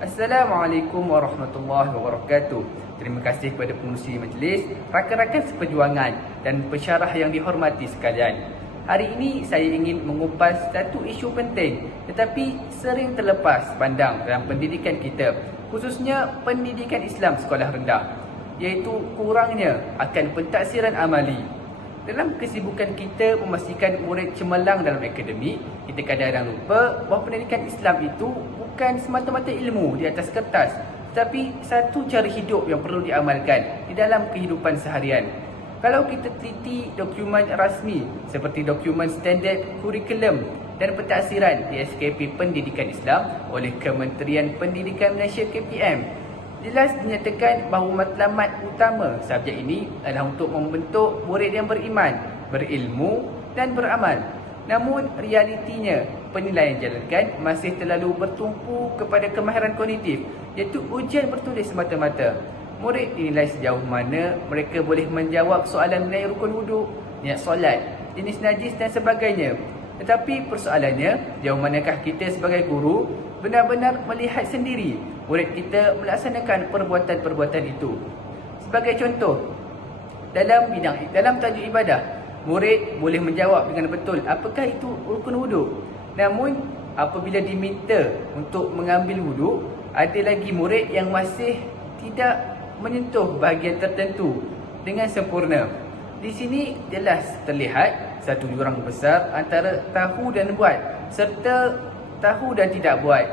Assalamualaikum warahmatullahi wabarakatuh. Terima kasih kepada pengurusi majlis, rakan-rakan seperjuangan dan pensyarah yang dihormati sekalian. Hari ini saya ingin mengupas satu isu penting tetapi sering terlepas pandang dalam pendidikan kita, khususnya pendidikan Islam sekolah rendah, iaitu kurangnya akan pentaksiran amali dalam kesibukan kita memastikan murid cemerlang dalam akademik, kita kadang-kadang lupa bahawa pendidikan Islam itu bukan semata-mata ilmu di atas kertas, tetapi satu cara hidup yang perlu diamalkan di dalam kehidupan seharian. Kalau kita teliti dokumen rasmi seperti dokumen standard kurikulum dan pentaksiran di SKP Pendidikan Islam oleh Kementerian Pendidikan Malaysia KPM, Jelas dinyatakan bahawa matlamat utama subjek ini adalah untuk membentuk murid yang beriman, berilmu dan beramal. Namun realitinya penilaian jalankan masih terlalu bertumpu kepada kemahiran kognitif iaitu ujian bertulis semata-mata. Murid dinilai sejauh mana mereka boleh menjawab soalan mengenai rukun wuduk, niat solat, jenis najis dan sebagainya. Tetapi persoalannya, jauh manakah kita sebagai guru benar-benar melihat sendiri murid kita melaksanakan perbuatan-perbuatan itu. Sebagai contoh, dalam bidang dalam tajuk ibadah, murid boleh menjawab dengan betul apakah itu rukun wuduk. Namun apabila diminta untuk mengambil wuduk, ada lagi murid yang masih tidak menyentuh bahagian tertentu dengan sempurna. Di sini jelas terlihat satu jurang besar antara tahu dan buat serta tahu dan tidak buat.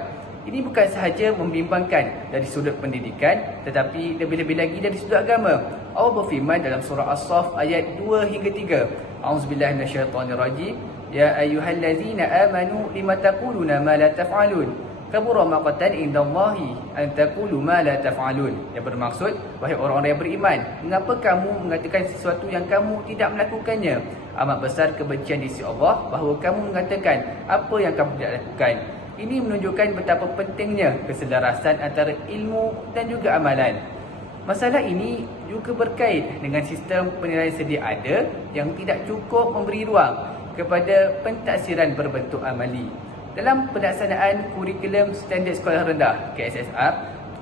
Ini bukan sahaja membimbangkan dari sudut pendidikan tetapi lebih-lebih lagi dari sudut agama. Allah berfirman dalam surah As-Saff ayat 2 hingga 3. A'udzubillahi minasyaitonirrajim. Ya ayyuhallazina amanu lima taquluna ma la taf'alun? Kabura maqatan indallahi an taqulu ma la taf'alun. Yang bermaksud wahai orang-orang yang beriman, mengapa kamu mengatakan sesuatu yang kamu tidak melakukannya? Amat besar kebencian di sisi Allah bahawa kamu mengatakan apa yang kamu tidak lakukan. Ini menunjukkan betapa pentingnya keselarasan antara ilmu dan juga amalan. Masalah ini juga berkait dengan sistem penilaian sedia ada yang tidak cukup memberi ruang kepada pentaksiran berbentuk amali. Dalam pelaksanaan kurikulum standard sekolah rendah KSSR,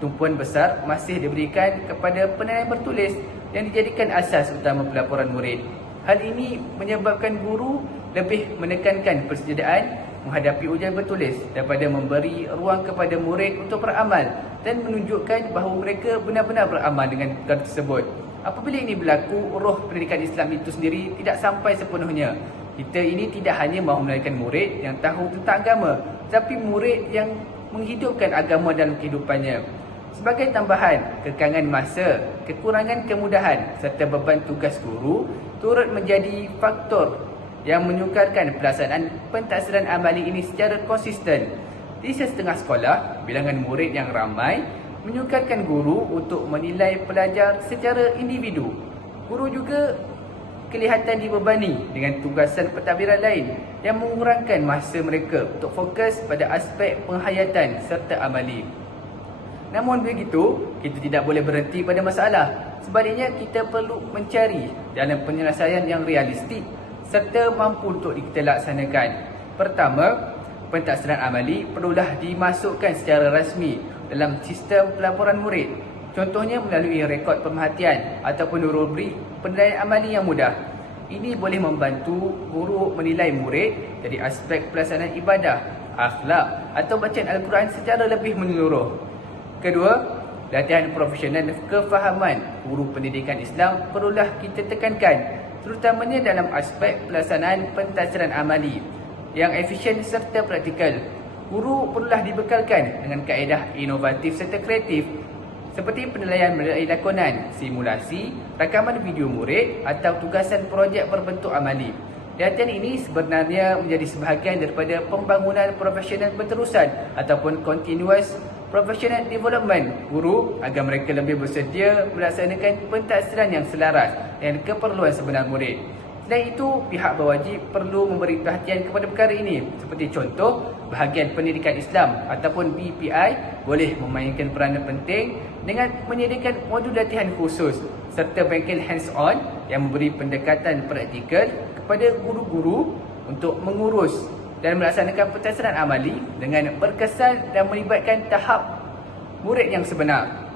tumpuan besar masih diberikan kepada penilaian bertulis yang dijadikan asas utama pelaporan murid. Hal ini menyebabkan guru lebih menekankan persediaan menghadapi ujian bertulis daripada memberi ruang kepada murid untuk beramal dan menunjukkan bahawa mereka benar-benar beramal dengan tersebut. Apabila ini berlaku, roh pendidikan Islam itu sendiri tidak sampai sepenuhnya. Kita ini tidak hanya mahu melahirkan murid yang tahu tentang agama, tapi murid yang menghidupkan agama dalam kehidupannya. Sebagai tambahan, kekangan masa, kekurangan kemudahan serta beban tugas guru turut menjadi faktor yang menyukarkan pelaksanaan pentaksiran amali ini secara konsisten. Di setengah sekolah, bilangan murid yang ramai menyukarkan guru untuk menilai pelajar secara individu. Guru juga kelihatan dibebani dengan tugasan pentadbiran lain yang mengurangkan masa mereka untuk fokus pada aspek penghayatan serta amali. Namun begitu, kita tidak boleh berhenti pada masalah. Sebaliknya, kita perlu mencari dalam penyelesaian yang realistik serta mampu untuk kita laksanakan. Pertama, pentaksiran amali perlulah dimasukkan secara rasmi dalam sistem pelaporan murid. Contohnya melalui rekod pemerhatian ataupun rubrik penilaian amali yang mudah. Ini boleh membantu guru menilai murid dari aspek pelaksanaan ibadah, akhlak atau bacaan Al-Quran secara lebih menyeluruh. Kedua, latihan profesional kefahaman guru pendidikan Islam perlulah kita tekankan terutamanya dalam aspek pelaksanaan pentaksiran amali yang efisien serta praktikal. Guru perlulah dibekalkan dengan kaedah inovatif serta kreatif seperti penilaian melalui lakonan, simulasi, rakaman video murid atau tugasan projek berbentuk amali. Latihan ini sebenarnya menjadi sebahagian daripada pembangunan profesional berterusan ataupun continuous professional development guru agar mereka lebih bersedia melaksanakan pentaksiran yang selaras dengan keperluan sebenar murid. Selain itu, pihak berwajib perlu memberi perhatian kepada perkara ini seperti contoh bahagian pendidikan Islam ataupun BPI boleh memainkan peranan penting dengan menyediakan modul latihan khusus serta bengkel hands-on yang memberi pendekatan praktikal kepada guru-guru untuk mengurus dan melaksanakan pentaksiran amali dengan berkesan dan melibatkan tahap murid yang sebenar.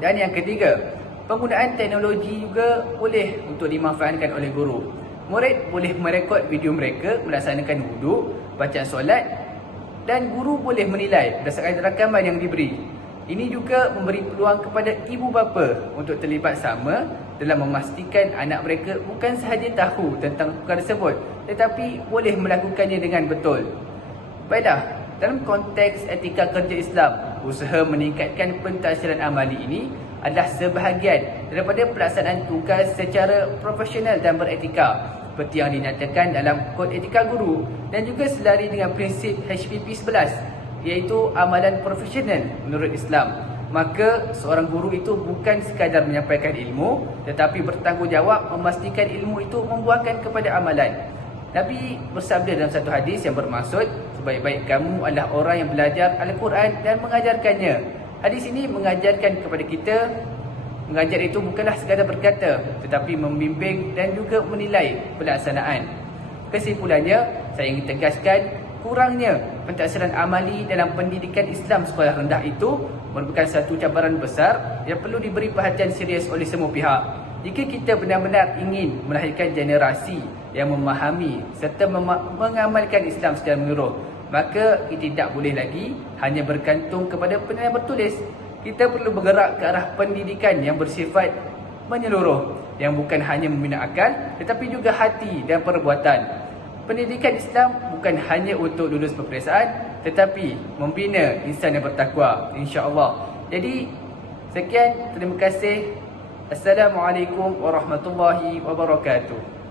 Dan yang ketiga, penggunaan teknologi juga boleh untuk dimanfaatkan oleh guru. Murid boleh merekod video mereka melaksanakan wuduk, bacaan solat dan guru boleh menilai berdasarkan rakaman yang diberi. Ini juga memberi peluang kepada ibu bapa untuk terlibat sama dalam memastikan anak mereka bukan sahaja tahu tentang perkara tersebut tetapi boleh melakukannya dengan betul. Baiklah, dalam konteks etika kerja Islam, usaha meningkatkan pentadsiran amali ini adalah sebahagian daripada pelaksanaan tugas secara profesional dan beretika seperti yang dinyatakan dalam Kod Etika Guru dan juga selari dengan prinsip HPP 11 iaitu amalan profesional menurut Islam. Maka seorang guru itu bukan sekadar menyampaikan ilmu tetapi bertanggungjawab memastikan ilmu itu membuahkan kepada amalan. Nabi bersabda dalam satu hadis yang bermaksud sebaik-baik kamu adalah orang yang belajar Al-Quran dan mengajarkannya. Hadis ini mengajarkan kepada kita mengajar itu bukanlah sekadar berkata tetapi membimbing dan juga menilai pelaksanaan. Kesimpulannya, saya ingin tegaskan kurangnya pentadsiran amali dalam pendidikan Islam sekolah rendah itu merupakan satu cabaran besar yang perlu diberi perhatian serius oleh semua pihak. Jika kita benar-benar ingin melahirkan generasi yang memahami serta mem- mengamalkan Islam secara menyeluruh maka kita tidak boleh lagi hanya bergantung kepada penilaian bertulis kita perlu bergerak ke arah pendidikan yang bersifat menyeluruh yang bukan hanya membina akal tetapi juga hati dan perbuatan. Pendidikan Islam bukan hanya untuk lulus peperiksaan tetapi membina insan yang bertakwa insya-Allah. Jadi sekian. Terima kasih. Assalamualaikum warahmatullahi wabarakatuh